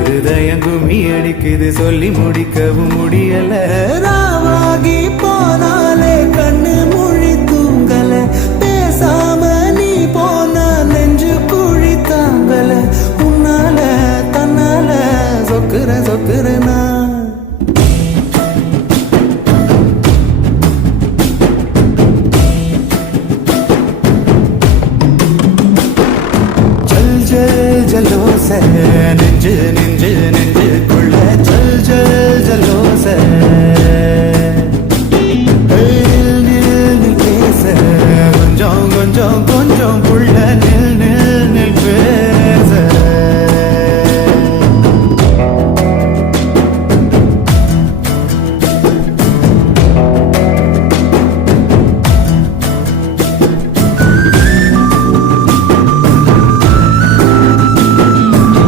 இருதயம் கும்மி அடிக்குது சொல்லி முடிக்கவும் முடியல ராவாகி போனாலே கண்ணு மொழி தூங்கல பேசாம நீ போனா நெஞ்சு குழி தாங்கல உன்னால தன்னால சொக்குறனா ஜல்லோச நெஞ்சு நெஞ்சு நெஞ்சுக்குள்ள ஜல் ஜல் ஜல்லோச